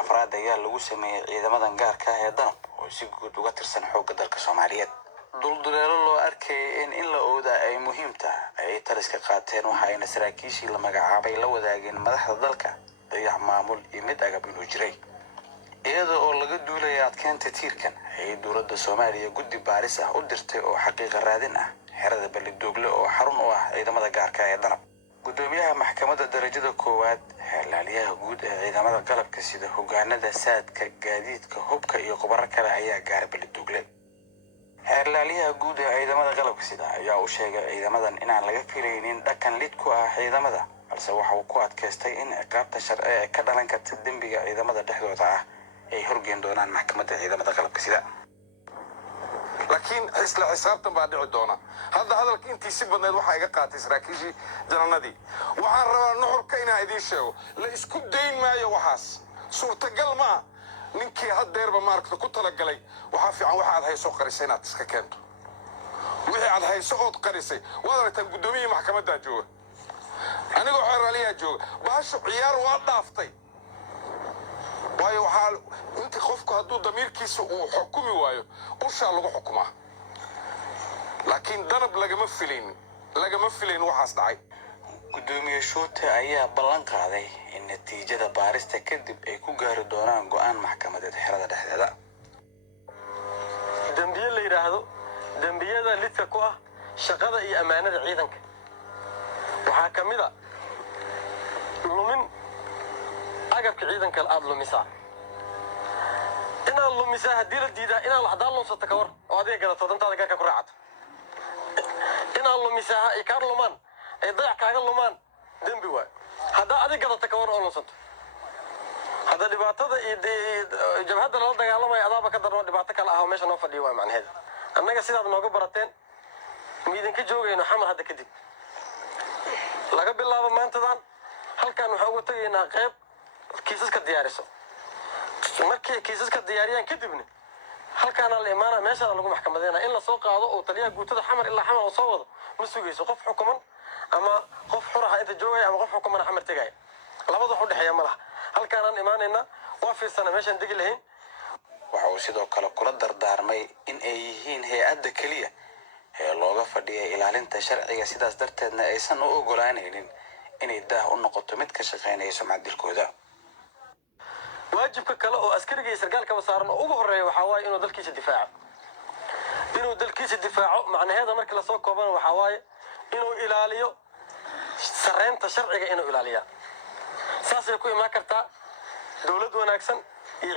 afraad ayaa lagu sameeyay ciidamadan gaarka ah ee danab oo si guud uga tirsan xoogga dalka Soomaaliyeed. Dulduleelo loo arkay in la ooda ay muhiim tahay ay taliska qaateen waxa ayna saraakiishii la magacaabay la wadaageen madaxda dalka dayax maamul iyo mid agab inuu jiray. iyada oo laga duulay adkeenta tiirkan ay dowladda Soomaaliya guddi baaris ah u dirtay oo xaqiiqo raadin ah xerada Balidoogle oo xarun u ah ciidamada gaarka ah ee danab. gudoomiyaha maxkamadda darajada koowaad xeelaliyaha guud ee ciidamada qalabka sida hogaanada saadka gaadiidka hubka iyo qobar kale ayaa gaaray Balidoogle. xeelaliyaha guud ee ciidamada qalabka sida ayaa u sheegay ciidamadan inaan laga filaynin dhaqan lid ku ah ciidamada balse waxa uu ku adkaystay in ciqaabta sharci ee ka dhalan karta dambiga ciidamada dhexdooda ah ay horgeyn doonaan maxkamadda ciidamada qalabka sida. laakiin isla xisaabtan baa dhici doona. hadalka intii si badneed waxa iga qaatay saraakiishii jananadii. waxaan rabaa nuxurka inaan idiin sheego la isku dayn maayo waxaas suurtagal ma ninkii hadeerba maaragta ku talagalay waxa fiican waxa aad hayso qarisay inaad iska keento. wixii aad hayso ood qarisay waad aragtaa gudoomiyaha maxkamadda jooga anigoo xeeraliyaa jooga baasho ciyaar waa dhaaftay. waayo waxaa inta qofku hadduu damiirkiisa uu xukumi waayo ushaa lagu xukumaa. laakiin danab lagama filayn waxaas dhacay. gudoomiye Shuute ayaa ballan qaaday in natiijada baarista kadib ay ku gaari doonaan go'aan maxkamadeed xerada dhexdeeda. dambiye la yiraahdo dambiyada lidka ku ah shaqada iyo amaanada ciidanka waxaa kamid ah lumin agabka ciidanka aad lumisaa inaad lumisaa haddii la diidaa inaad waxdaan lunsata ka war oo adiga gadato dantaada gaarka ku raacato inaad lumisaa ay kaa lumaan ay dayac kaaga lumaan dembi waay haddaa adiga gadata ka war oo lunsato hadda dhibaatada iyo jabhadda lala dagaalamaya adaaba ka darno dhibaato kale ah oo meesha noo fadhiyo waa macnaheeda annaga sidaad nooga barateen miidinka joogayno xamar hadda kadib laga bilaabo maantadan halkan waxaan uga tagaynaa qayb kiisaska diyaariso markii kiisaska diyaariyaan kadibna halkaana la imaana meesha lagu maxkamadeena in la soo qaado oo taliyaha guutada xamar ilaa xamar oo soo wado ma sugayso qof xukuman ama qof xuraha inta joogay ama qof xukuman xamar tagay labada wax u dhaxeeya malaha halkaanaan imaanayna waa fiirsana meeshaan degi lahayn. waxa uu sidoo kale kula dardaarmay in ay yihiin hay'adda kaliya ee looga fadhiyay ilaalinta sharciga sidaas darteedna aysan u ogolaanaynin inay daah u noqoto mid ka shaqeynaya sumcaddilkooda. waajibka kale oo askariga iyo sargaalka saaran oo ugu horeeya waxa waaye inuu dalkiisa difaaco macnaheeda markii la soo koobana waxa waaye inuu ilaaliyo sareynta sharciga inuu ilaaliyo saas ay ku imaan kartaa dawlad wanaagsan iyo